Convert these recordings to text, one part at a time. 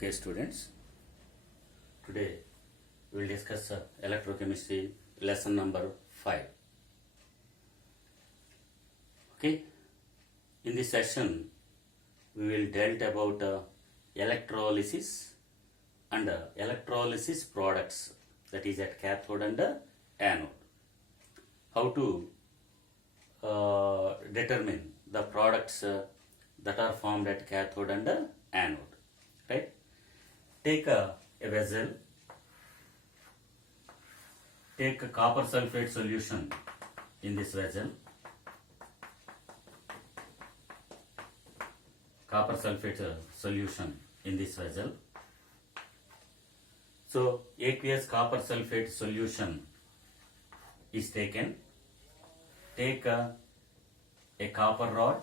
Okay, students, today we will discuss electrochemistry lesson number 5. Okay, in this session we will dealt about electrolysis and electrolysis products, that is at cathode and anode. How to determine the products that are formed at cathode and anode, right? Take a vessel, take a copper sulfate solution in this vessel, copper sulfate solution in this vessel. So aqueous copper sulfate solution is taken. Take a copper rod,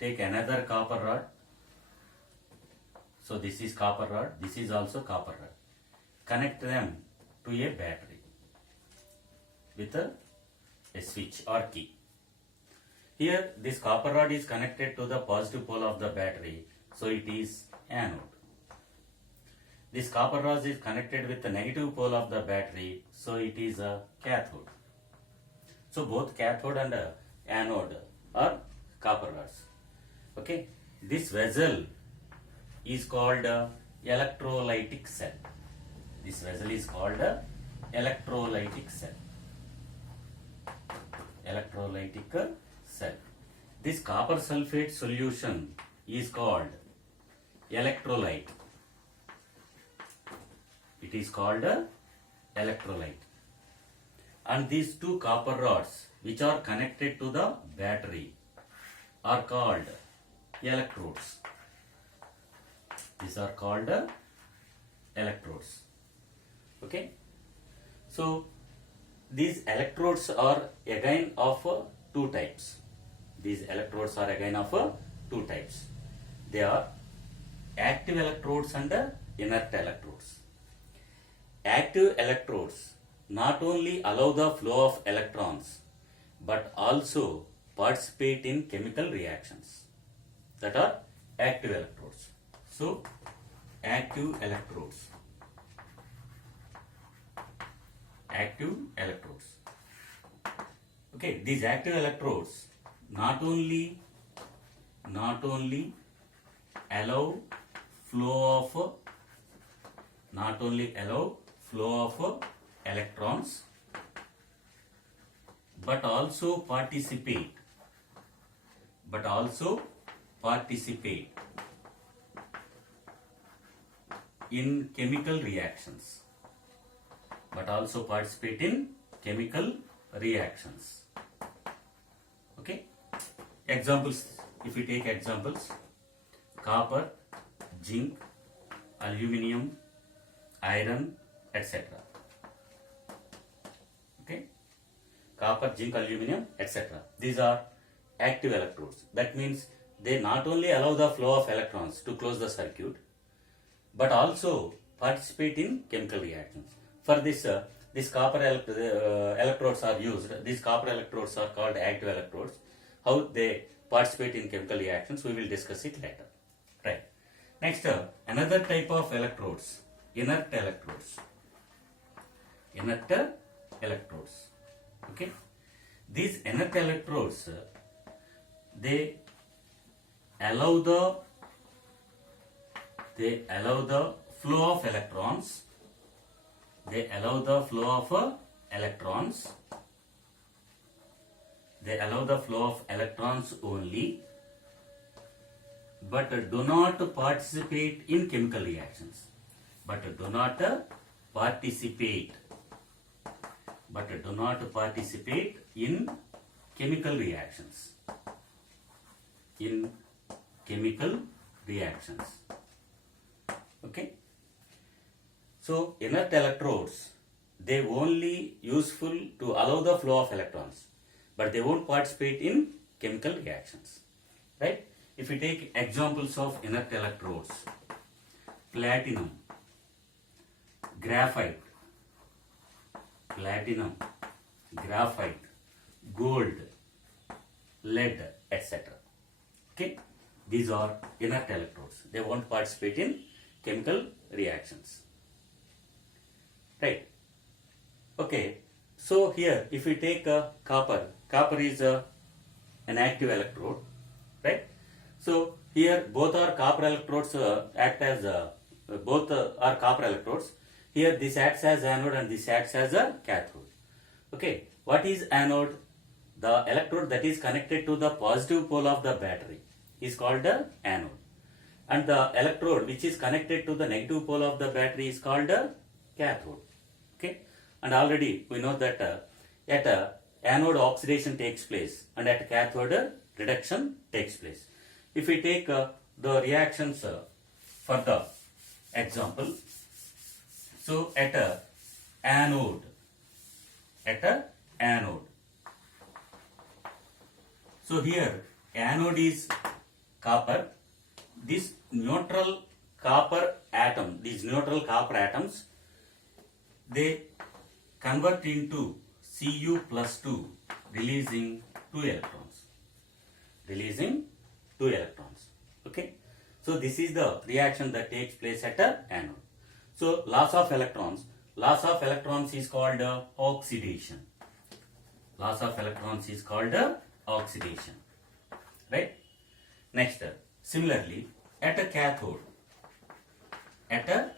take another copper rod. So this is copper rod, this is also copper rod. Connect them to a battery with a switch or key. Here this copper rod is connected to the positive pole of the battery, so it is anode. This copper rod is connected with the negative pole of the battery, so it is a cathode. So both cathode and anode are copper rods. Okay, this vessel is called electrolytic cell. This vessel is called electrolytic cell. Electrolytic cell. This copper sulfate solution is called electrolyte. It is called electrolyte. And these two copper rods which are connected to the battery are called electrodes. These are called electrodes. Okay. So these electrodes are again of two types. These electrodes are again of two types. They are active electrodes and inert electrodes. Active electrodes not only allow the flow of electrons but also participate in chemical reactions. That are active electrodes. So, active electrodes. Active electrodes. Okay, these active electrodes not only allow flow of electrons but also participate in chemical reactions. Okay. Examples, if we take examples, copper, zinc, aluminum, iron, etc. Okay. Copper, zinc, aluminum, etc. These are active electrodes. That means they not only allow the flow of electrons to close the circuit, but also participate in chemical reactions. For this, these copper electrodes are used. These copper electrodes are called active electrodes. How they participate in chemical reactions, we will discuss it later. Right. Next, another type of electrodes, inert electrodes. Inert electrodes. Okay. These inert electrodes, they allow the flow of electrons. They allow the flow of electrons only, but do not participate in chemical reactions. In chemical reactions. Okay. So inert electrodes, they only useful to allow the flow of electrons, but they won't participate in chemical reactions. Right? If we take examples of inert electrodes, platinum, graphite, gold, lead, etc. Okay, These are inert electrodes. They won't participate in chemical reactions. Right. Okay. So here, if we take copper, copper is an active electrode, right? So here both are copper electrodes act as both are copper electrodes. Here this acts as anode and this acts as a cathode. Okay, what is anode? The electrode that is connected to the positive pole of the battery is called the anode, and the electrode which is connected to the negative pole of the battery is called the cathode. Okay, and already we know that at anode oxidation takes place and at cathode reduction takes place. If we take the reactions for the example, so at a anode, so here anode is copper. This neutral copper atom, these neutral copper atoms, they convert into Cu plus 2, releasing 2 electrons. Okay. So this is the reaction that takes place at a anode. So loss of electrons is called oxidation. Right. Next, similarly, at a cathode, the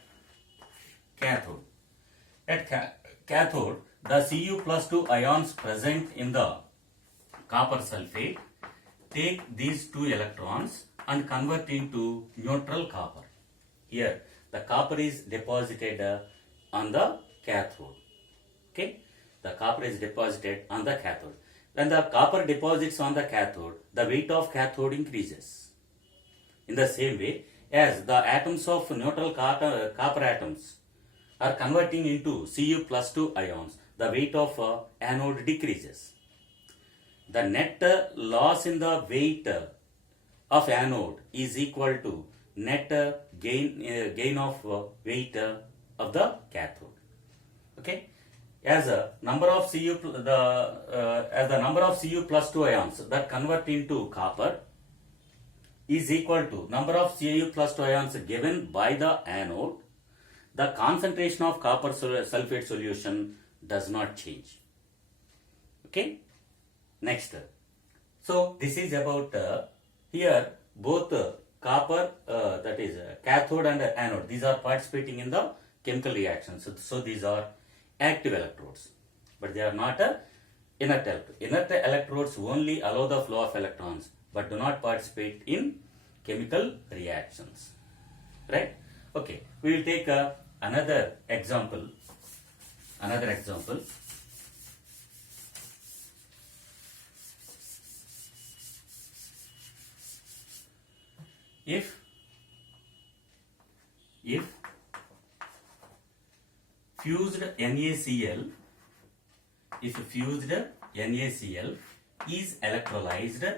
Cu plus 2 ions present in the copper sulfate take these 2 electrons and convert into neutral copper. Here the copper is deposited on the cathode. Okay, the copper is deposited on the cathode. When the copper deposits on the cathode, the weight of cathode increases. In the same way, as the atoms of neutral copper atoms are converting into Cu plus 2 ions, the weight of anode decreases. The net loss in the weight of anode is equal to net gain of weight of the cathode. Okay, as the number of Cu plus 2 ions that convert into copper is equal to number of Cu plus 2 ions given by the anode, the concentration of copper sulfate solution does not change. Okay. Next, so this is about here both copper, that is cathode and anode, these are participating in the chemical reactions. So these are active electrodes, but they are not inert electrodes. Inert electrodes only allow the flow of electrons but do not participate in chemical reactions. Right? Okay, we will take another example. If fused NaCl is electrolyzed,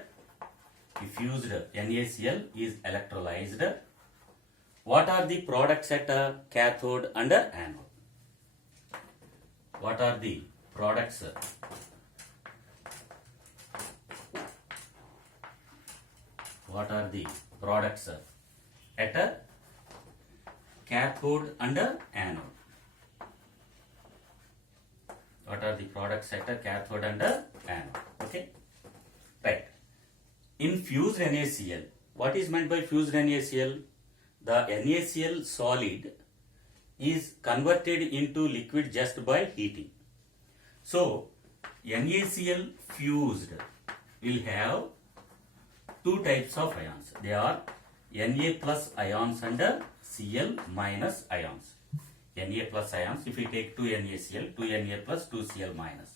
what are the products at a cathode and a anode? What are the products? At a cathode and a anode? What are the products at a cathode and a anode? Okay, right. In fused NaCl, what is meant by fused NaCl? The NaCl solid is converted into liquid just by heating. So NaCl fused will have two types of ions. They are Na plus ions and Cl minus ions. Na plus ions, if we take 2 NaCl, 2 Na plus 2 Cl minus.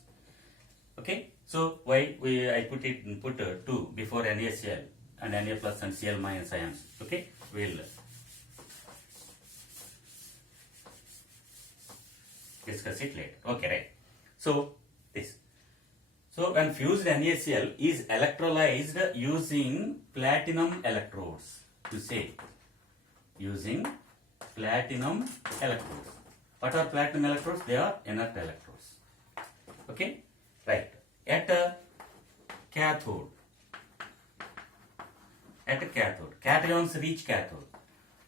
Okay, so why I put 2 before NaCl and Na plus and Cl minus ions. Okay, we'll discuss it later. Okay, right. So this. So when fused NaCl is electrolyzed using platinum electrodes, you say using platinum electrodes. What are platinum electrodes? They are inert electrodes. Okay, right. At a cathode, at cathode. Cations reach cathode.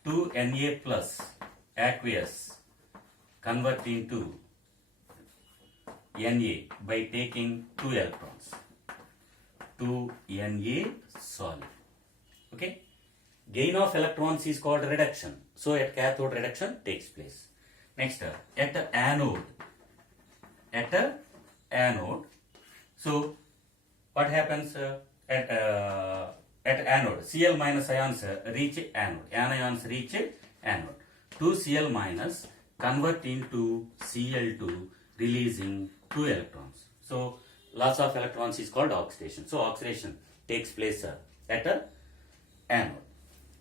2Na plus aqueous convert into Na by taking 2 electrons. 2Na solid. Okay. Gain of electrons is called reduction. So at cathode reduction takes place. Next, at the anode. At a anode. So what happens at anode? Cl minus ions reach anode. Anions reach anode. 2 Cl minus convert into Cl2, releasing 2 electrons. So loss of electrons is called oxidation. So oxidation takes place at a anode.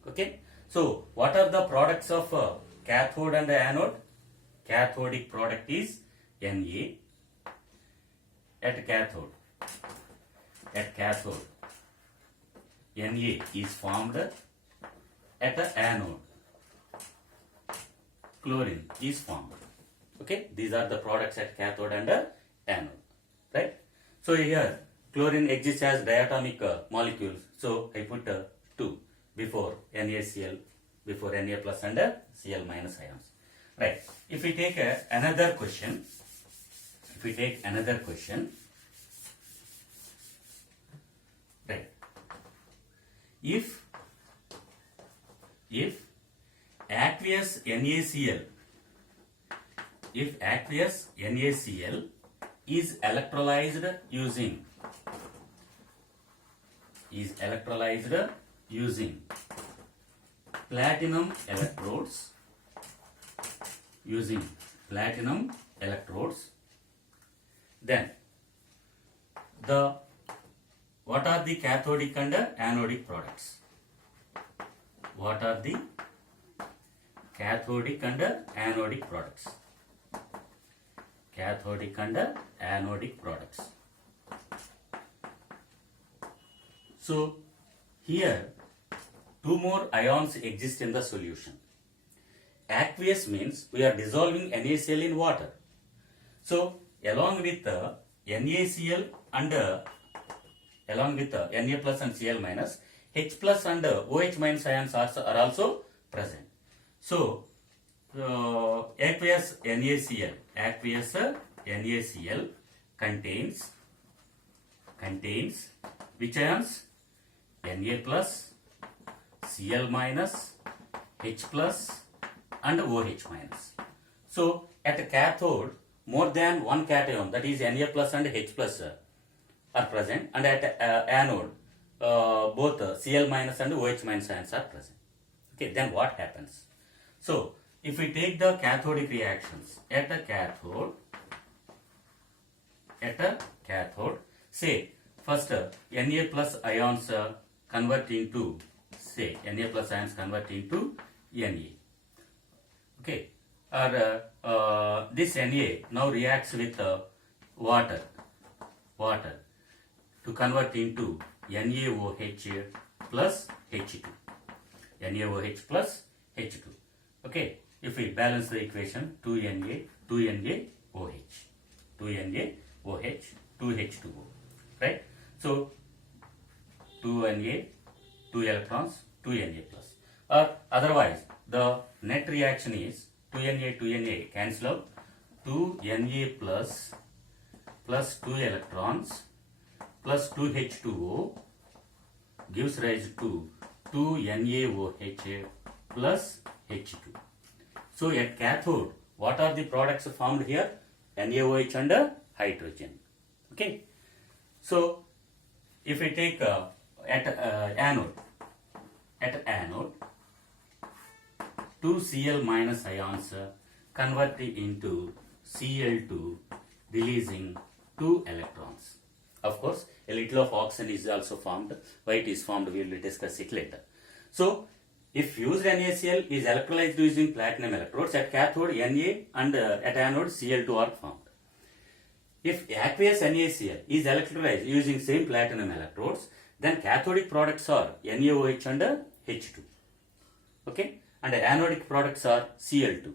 Okay. So what are the products of cathode and anode? Cathodic product is Na. At cathode. At cathode, Na is formed. At the anode, chlorine is formed. Okay, these are the products at cathode and anode, right? So here chlorine exists as diatomic molecules. So I put 2 before NaCl, before Na plus and Cl minus ions, right? If we take another question, right? If aqueous NaCl, is electrolyzed using platinum electrodes, then what are the cathodic and anodic products? What are the cathodic and anodic products? Cathodic and anodic products. So here 2 more ions exist in the solution. Aqueous means we are dissolving NaCl in water. So along with NaCl and along with Na plus and Cl minus, H plus and OH minus ions are also present. So aqueous NaCl contains which ions? Na plus, Cl minus, H plus and OH minus. So at a cathode, more than one cation, that is Na plus and H plus are present, and at anode both Cl minus and OH minus ions are present. Okay, then what happens? So if we take the cathodic reactions at a cathode, say first Na plus ions convert into Na. Okay, or this Na now reacts with water to convert into NaOH plus H2. NaOH plus H2. Okay, if we balance the equation, 2Na, 2NaOH, 2NaOH, 2H2O, right? So 2Na, 2 electrons, 2Na plus. Or otherwise, the net reaction is 2Na cancel out, 2Na plus 2 electrons plus 2H2O gives rise to 2NaOH plus H2. So at cathode, what are the products formed here? NaOH and hydrogen. Okay. So if we take at anode, 2 Cl minus ions convert into Cl2, releasing 2 electrons. Of course, a little of oxygen is also formed. Why it is formed, we will discuss it later. So if used NaCl is electrolyzed using platinum electrodes, at cathode Na and at anode Cl2 are formed. If aqueous NaCl is electrolyzed using same platinum electrodes, then cathodic products are NaOH and H2. Okay, and anodic products are Cl2.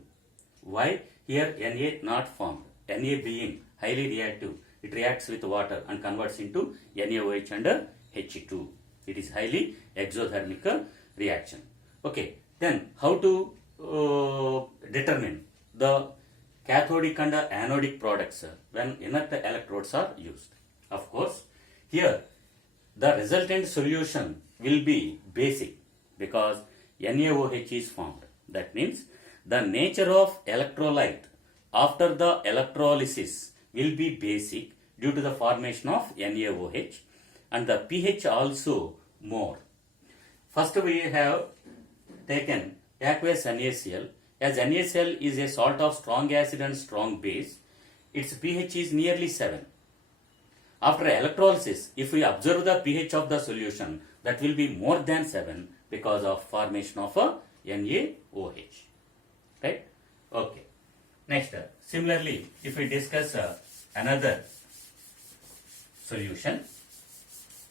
Why? Here Na not formed. Na being highly reactive, it reacts with water and converts into NaOH and H2. It is highly exothermic reaction. Okay, then how to determine the cathodic and anodic products when inert electrodes are used? Of course, here the resultant solution will be basic because NaOH is formed. That means the nature of electrolyte after the electrolysis will be basic due to the formation of NaOH, and the pH also more. First we have taken aqueous NaCl. As NaCl is a salt of strong acid and strong base, its pH is nearly 7. After electrolysis, if we observe the pH of the solution, that will be more than 7 because of formation of a NaOH. Right? Okay. Next, similarly, if we discuss another solution,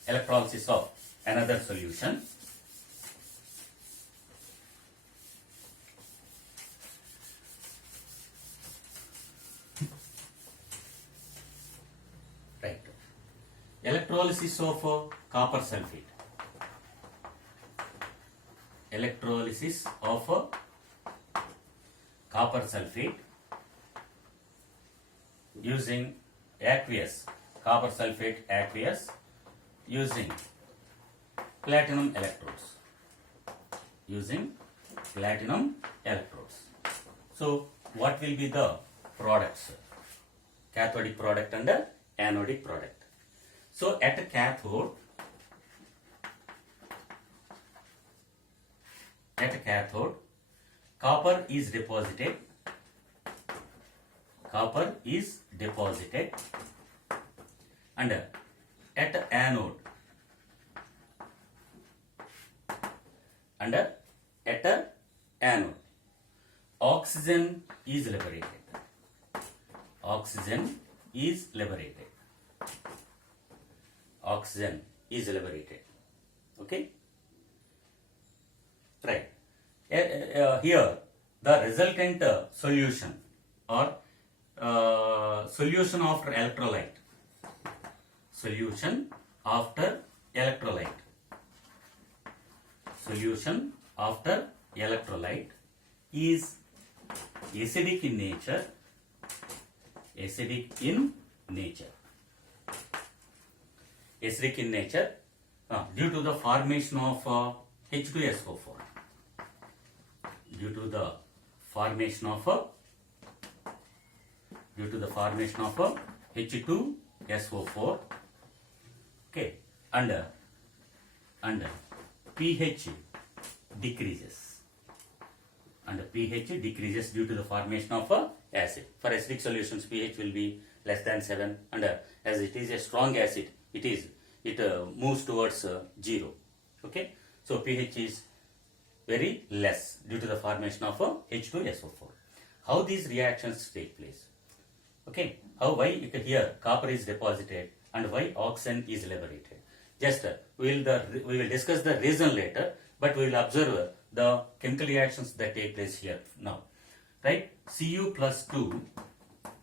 electrolysis of another solution, right? Electrolysis of copper sulfate. Electrolysis of copper sulfate using aqueous, copper sulfate aqueous using platinum electrodes. Using platinum electrodes. So, what will be the products? Cathodic product and anodic product. So, at a cathode, copper is deposited. Copper is deposited, and at anode, oxygen is liberated. Oxygen is liberated. Oxygen is liberated. Okay? Right. Here, the resultant solution or solution after electrolyte. Solution after electrolyte. Solution after electrolyte is acidic in nature. Acidic in nature. Acidic in nature due to the formation of H2SO4. Due to the formation of H2SO4. Okay, and pH decreases. And pH decreases due to the formation of acid. For acidic solutions, pH will be less than 7, and as it is a strong acid, it moves towards 0. Okay, so pH is very less due to the formation of H2SO4. How these reactions take place? Okay, why here copper is deposited and why oxygen is liberated? Just we will discuss the reason later, but we will observe the chemical reactions that take place here now. Right? Cu plus 2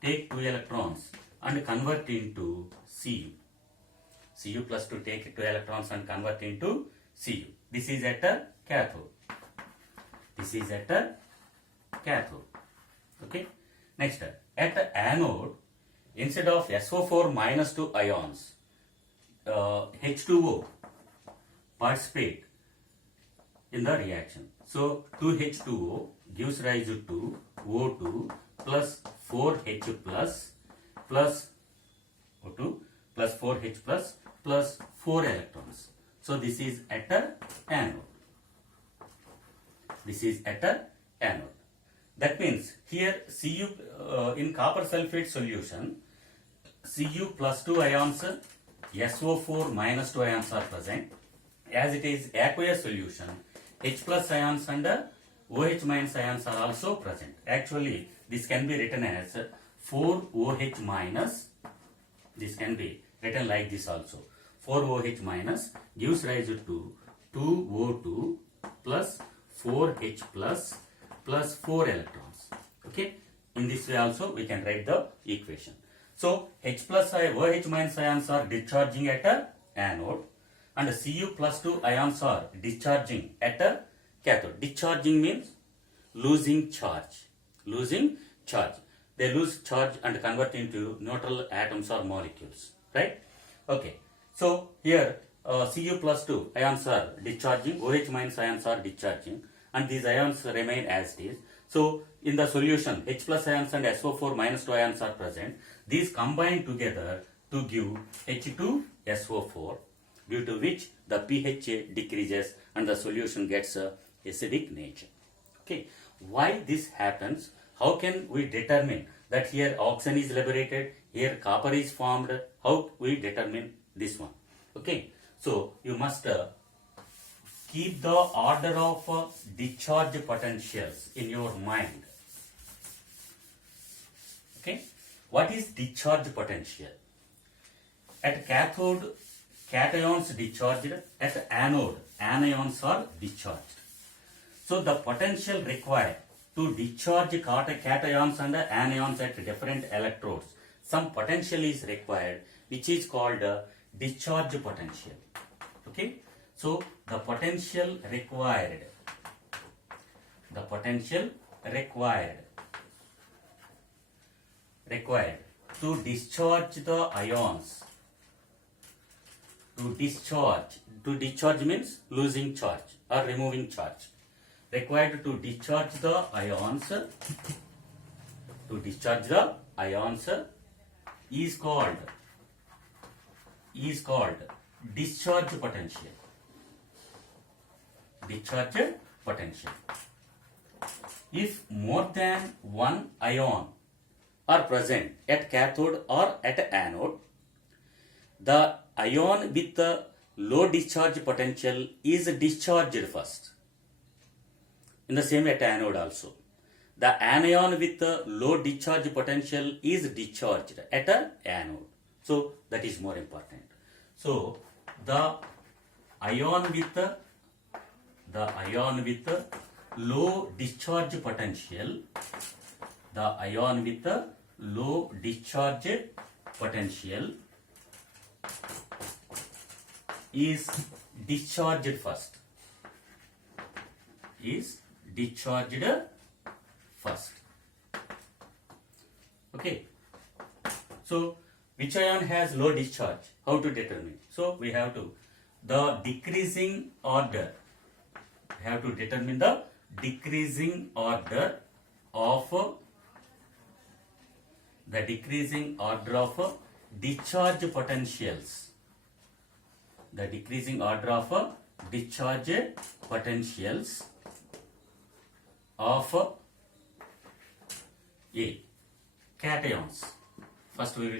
take 2 electrons and convert into Cu. Cu plus 2 take 2 electrons and convert into Cu. This is at a cathode. This is at a cathode. Okay. Next, at the anode, instead of SO4 minus 2 ions, H2O participate in the reaction. So 2H2O gives rise to O2 plus 4H plus O2 plus 4H plus 4 electrons. So this is at a anode. This is at a anode. That means here Cu in copper sulfate solution, Cu plus 2 ions, SO4 minus 2 ions are present. As it is aqueous solution, H plus ions and OH minus ions are also present. Actually, this can be written as 4OH minus. This can be written like this also. 4OH minus gives rise to 2O2 plus 4H plus 4 electrons. Okay. In this way also we can write the equation. So H plus OH minus ions are discharging at a anode. and Cu plus 2 ions are discharging at a cathode. Discharging means losing charge. Losing charge. They lose charge and convert into neutral atoms or molecules. Right? Okay. So here Cu plus 2 ions are discharging, OH minus ions are discharging, and these ions remain as it is. So in the solution, H plus ions and SO4 minus 2 ions are present. These combine together to give H2SO4, due to which the pH decreases and the solution gets acidic nature. Okay, why this happens? How can we determine that here oxygen is liberated, here copper is formed? How we determine this one? Okay, so you must keep the order of discharge potentials in your mind. Okay, what is discharge potential? At cathode, cations discharged. At anode, anions are discharged. So the potential required to discharge cations and anions at different electrodes, some potential is required, which is called discharge potential. Okay, so the potential required to discharge the ions, to discharge means losing charge or removing charge, required to discharge the ions, is called discharge potential. If more than one ion are present at cathode or at anode, the ion with the low discharge potential is discharged first. In the same at anode also, the anion with the low discharge potential is discharged at a anode. So that is more important. So the ion with low discharge potential, is discharged first. Okay. So which ion has low discharge? How to determine? So we have to the decreasing order. We have to determine the decreasing order of discharge potentials. The decreasing order of discharge potentials of cations. First we will